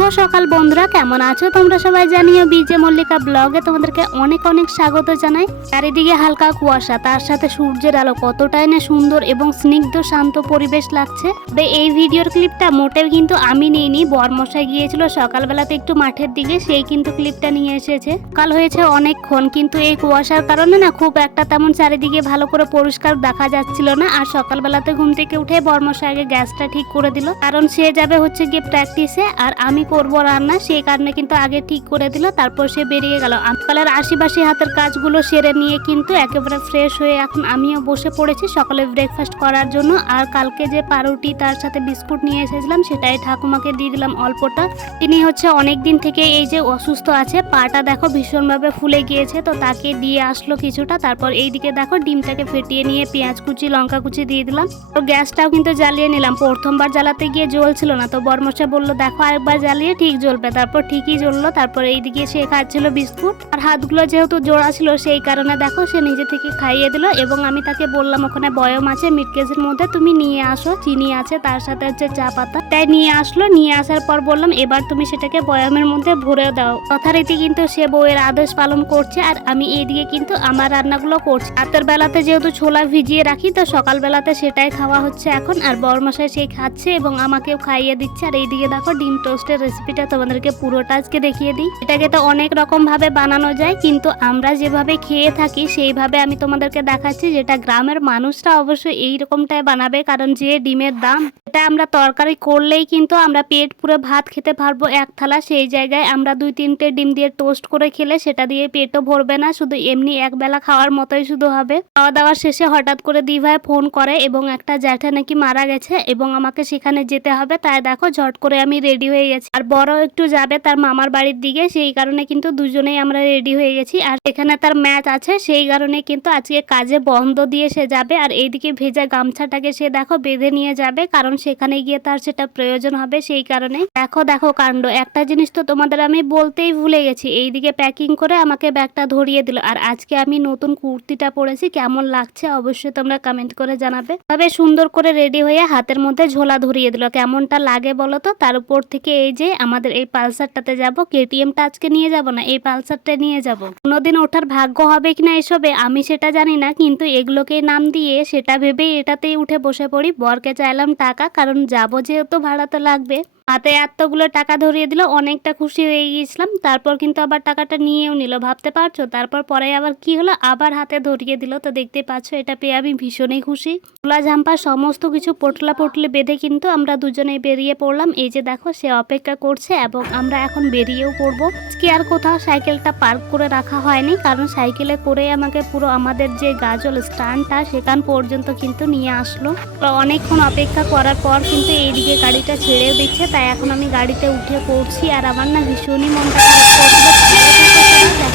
শুভ সকাল বন্ধুরা, কেমন আছো তোমরা সবাই? জানিও বিজে মল্লিকা ব্লগে তোমাদেরকে অনেক অনেক স্বাগত জানাই। চারিদিকে হালকা কুয়াশা, তার সাথে সূর্যের আলো কতটাই না সুন্দর এবং স্নিগ্ধ শান্ত পরিবেশ লাগছে। এই ভিডিওর ক্লিপটা মোটেও কিন্তু আমি নিইনি, বরমশাই গিয়েছিল সকালবেলাতে একটু মাঠের দিকে, সেই কিন্তু ক্লিপটা নিয়ে এসেছে। সকাল হয়েছে অনেকক্ষণ, কিন্তু এই কুয়াশার কারণে না খুব একটা তেমন চারিদিকে ভালো করে পরিষ্কার দেখা যাচ্ছিল না। আর সকালবেলাতে ঘুম থেকে উঠে বরমশাই আগে গ্যাসটা ঠিক করে দিল, কারণ সে যাবে হচ্ছে গিয়ে প্র্যাকটিসে আর আমি করব রান্না, সেই কারণে কিন্তু আগে ঠিক করে দিল। তারপর সে বেরিয়ে গেল। সকালের আশিবাসী হাতের কাজগুলো সেরে নিয়ে কিন্তু একেবারে ফ্রেশ হয়ে এখন আমিও বসে পড়েছি সকালে ব্রেকফাস্ট করার জন্য। আর কালকে যে পাউরুটি তার সাথে বিস্কুট নিয়ে এসেছিলাম সেটাই ঠাকুমাকে দিয়ে দিলাম অল্পটা। তিনি হচ্ছে অনেক দিন থেকে এই যে অসুস্থ আছে, পাটা দেখো ভীষণভাবে ফুলে গিয়েছে, তো তাকে দিয়ে আসলো কিছুটা। তারপর এইদিকে দেখো ডিমটাকে ফেটিয়ে নিয়ে পেঁয়াজ কুচি লঙ্কা কুচি দিয়ে দিলাম। তো গ্যাসটাও কিন্তু জ্বালিয়ে নিলাম, প্রথমবার জ্বালাতে গিয়ে জ্বলছিল না, তো বরমশাই বললো দেখো আরেকবার জ্বালিয়ে ঠিক জ্বলবে। তারপর ঠিকই জ্বললো। তারপর এইদিকে সে খাচ্ছিল বিস্কুট, আর হাতগুলো যেহেতু জোড়া ছিল সেই কারণে দেখো সে নিজে থেকে খাইয়ে দিল। এবং আমি তাকে বললাম ওখানে বয়ম আছে মিটকেসের মধ্যে, তুমি নিয়ে আসো, চিনি আছে তার সাথে হচ্ছে চা পাতা, তাই নিয়ে আসলো। নিয়ে আসার পর বললাম এবার তুমি সেটাকে বয়মের মধ্যে ভরে দাও। যথারীতি কিন্তু সে বউয়ের আদেশ পালন করছে। আর আমি এইদিকে কিন্তু আমার রান্নাগুলো করছি। রাতের বেলাতে যেহেতু ছোলা ভিজিয়ে রাখি, তো সকাল বেলাতে সেটাই খাওয়া হচ্ছে এখন। আর বরমশাই সেই খাচ্ছে এবং আমাকেও খাইয়ে দিচ্ছে। আর এইদিকে দেখো ডিম টোস্টের রেসিপিটা তোমাদেরকে পুরোটা আজকে দেখিয়ে দিই। এটাকে তো অনেক রকম ভাবে বানানো যায়, কিন্তু আমরা যেভাবে খেয়ে থাকি সেইভাবে আমি তোমাদেরকে দেখাচ্ছি, যেটা গ্রামের মানুষরা অবশ্যই এই রকমটাই বানাবে। কারণ যে ডিমের দাম, এটা আমরা তরকারি করলেই কিন্তু আমরা পেট পুরো ভাত খেতে পারবো এক থালা, সেই জায়গায় আমরা 2-3টে ডিম দিয়ে টোস্ট করে খেলে সেটা দিয়ে পেটও ভরবে না, শুধু এমনি একবেলা খাওয়ার মতোই শুধু হবে। খাওয়া দাওয়ার শেষে হঠাৎ করে দিভাই ফোন করে এবং একটা জ্যাঠা নাকি মারা গেছে এবং আমাকে সেখানে যেতে হবে। তাই দেখো ঝট করে আমি রেডি হয়ে গেছি। আর বড় একটু যাবে তার মামার বাড়ির দিকে, সেই কারণে কিন্তু দুজনেই আমরা রেডি হয়ে গেছি। আর এখানে তার ম্যাচ আছে, সেই কারণে কিন্তু আজকে কাজে বন্ধ দিয়ে সে যাবে। আর এইদিকে ভেজা গামছাটাকে সে দেখো বেঁধে নিয়ে যাবে, কারণ সেখানে গিয়ে তার সেটা প্রয়োজন হবে, সেই কারণে। দেখো দেখো কাণ্ড, একটা জিনিস তো তোমাদের আমি বলতেই ভুলে গেছি, এইদিকে প্যাকিং করে আমাকে ব্যাগটা ধরিয়ে দিল। আর আজকে আমি নতুন কুর্তিটা পরেছি, কেমন লাগছে অবশ্যই তোমরা কমেন্ট করে জানাবে। তবে সুন্দর করে রেডি হয়ে হাতের মধ্যে ঝোলা ধরিয়ে দিল, কেমনটা লাগে বলো তো। তার উপর থেকে এই যে আমাদের এই পালসারটাতে যাব, কেটিএমটা আজকে নিয়ে যাব না, এই পালসারটা নিয়ে যাব। কোনোদিন ওঠার ভাগ্য হবে কিনা এসবে আমি সেটা জানি না, কিন্তু এগুলোকেই নাম দিয়ে সেটা ভেবেই এটাতেই উঠে বসে পড়ি। বরকে চাইলাম টাকা, কারণ যাবো যেহেতু ভাড়া তো লাগবে। হাতে এতগুলো টাকা ধরিয়ে দিল, অনেকটা খুশি হয়ে গিয়েছিলাম। তারপর কিন্তু আবার টাকাটা নিয়েও নিল, ভাবতে পারছো। তারপর পরে আবার কি হলো, আবার হাতে ধরিয়ে দিল। তো দেখতে পাচ্ছ, এটা পেয়ে আমি ভীষণই খুশি। তোলা ঝাম্পা সমস্ত কিছু পটলা পটলে বেঁধে কিন্তু আমরা দুজনেই বেরিয়ে পড়লাম। এই যে দেখো সে অপেক্ষা করছে এবং আমরা এখন বেরিয়েও পড়বো। আজকে আর কোথাও সাইকেলটা পার্ক করে রাখা হয়নি, কারণ সাইকেলে করে আমাকে পুরো আমাদের যে গাজল স্ট্যান্ডটা সেখান পর্যন্ত কিন্তু নিয়ে আসলো। তো অনেকক্ষণ অপেক্ষা করার পর কিন্তু এইদিকে গাড়িটা ছেড়েও দিচ্ছে, তাই এখন আমি গাড়িতে উঠে পড়ছি। আর আমার না ভীষণই মনটা খারাপ করছিল।